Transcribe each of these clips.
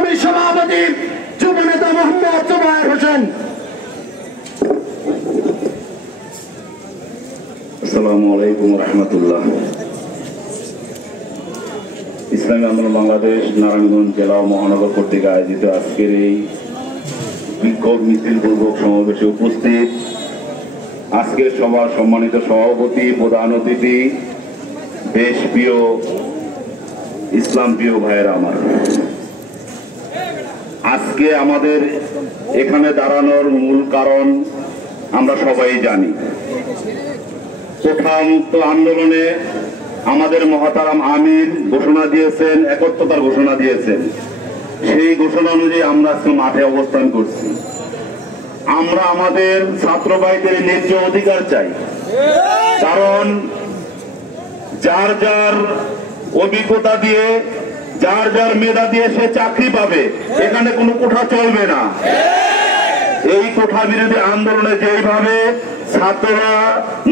সংগ্রামী সভাপতি যুব নেতা মোহাম্মদ জুবায়ের হোসেন। আসসালামু আলাইকুম রহমতুল্লাহ। ইসলামী আন্দোলন বাংলাদেশ নারায়ণগঞ্জ জেলা ও মহানগর কর্তৃক আয়োজিত আজকের এই বিক্ষোভ মিছিল পূর্বক সমাবেশে উপস্থিত আজকের সভার সম্মানিত সভাপতি, প্রধান অতিথি, দেশ প্রিয় ইসলাম প্রিয় ভাইয়েরা আমার, আজকে আমাদের এখানে দাঁড়ানোর মূল কারণ আমরা সবাই জানি। কোঠা মুক্ত আন্দোলনে আমাদের মহাতারাম আমির ঘোষণা দিয়েছেন, একত্রতার ঘোষণা দিয়েছেন। সেই ঘোষণা অনুযায়ী আমরা আজকে মাঠে অবস্থান করছি। আমরা আমাদের ছাত্র ভাইদের ন্যায্য অধিকার চাই, কারণ যার যার অভিজ্ঞতা দিয়ে, যার যার মেধা দিয়ে সে চাকরি পাবে, এখানে কোনো কোঠা চলবে না। এই কোঠা বিরোধী আন্দোলনে যেইভাবে ছাত্ররা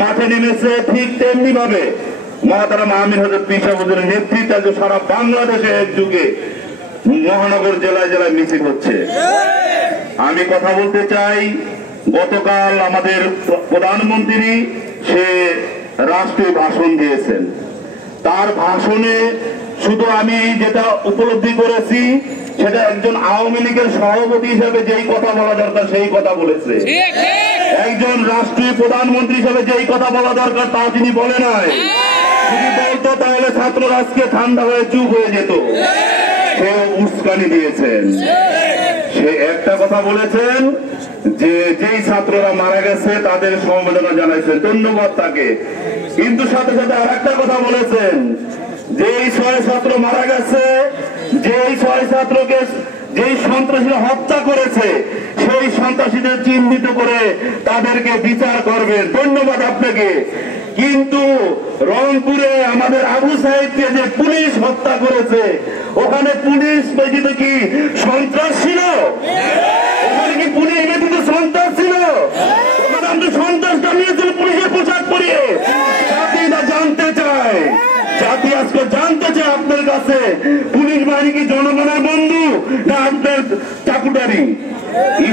মাঠে নেমেছে, ঠিক তেমনি ভাবে মহাতারাম আমির হযরত পীর সাহেব হুজুরের নেতৃত্বে সারা বাংলাদেশে এক যুগে মহানগর জেলায় জেলায় মিছিল হচ্ছে। আমি কথা বলতে চাই, গতকাল আমাদের প্রধানমন্ত্রী সে রাষ্ট্রীয় ভাষণ দিয়েছেন। তার ভাষণে শুধু আমি যেটা উপলব্ধি করেছি, সেটা একজন আওয়ামী লীগের সভাপতি হিসেবে যেই কথা বলা দরকার সেই কথা বলেছে। একজন রাষ্ট্রীয় প্রধানমন্ত্রী হিসেবে যেই কথা বলা দরকার তা তিনি বলে নাই। যদি বলতো তাহলে ছাত্ররা আজকে ঠান্ডা হয়ে চুপ হয়ে যেত। সে উস্কানি দিয়েছেন। সে একটা কথা বলেছেন যে যেই ছাত্ররা মারা গেছে তাদের সমবেদনা জানাইছেন, ধন্যবাদ তাকে। কিন্তু সাথে সাথে আর একটা কথা বলেছেন, যেই 6 ছাত্র মারা গেছে, যেই 6 ছাত্রকে যেই সন্ত্রাসীরা হত্যা করেছে, সেই সন্ত্রাসীদের চিহ্নিত করে তাদেরকে বিচার করবেন, ধন্যবাদ আপনাকে। কিন্তু রংপুরে আমাদের আবু সাইদকে যে পুলিশ হত্যা করেছে, ওখানে পুলিশ ব্যতীত কি সন্ত্রাস ছিল? ওখানে কি পুলিশ ব্যতীত সন্ত্রাস ছিল? ওখানে আপনি সন্ত্রাস চালিয়েছেন পুলিশের পোশাক পরিয়ে। জাতিরা জানতে চায়, জাতি আজকে জানতে চায় আপনার কাছে, পুলিশ বাহিনী কি জনগণের বন্ধু না আপনার চাকুটারি?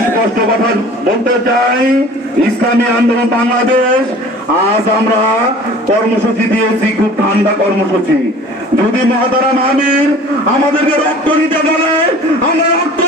স্পষ্ট কথা বলতে চাই, ইসলামী আন্দোলন বাংলাদেশ আজ আমরা কর্মসূচি দিয়েছি, খুব ঠান্ডা কর্মসূচি। যদি মহাতারাম আমির আমাদেরকে রক্ত নিতে গেলে আমরা রক্ত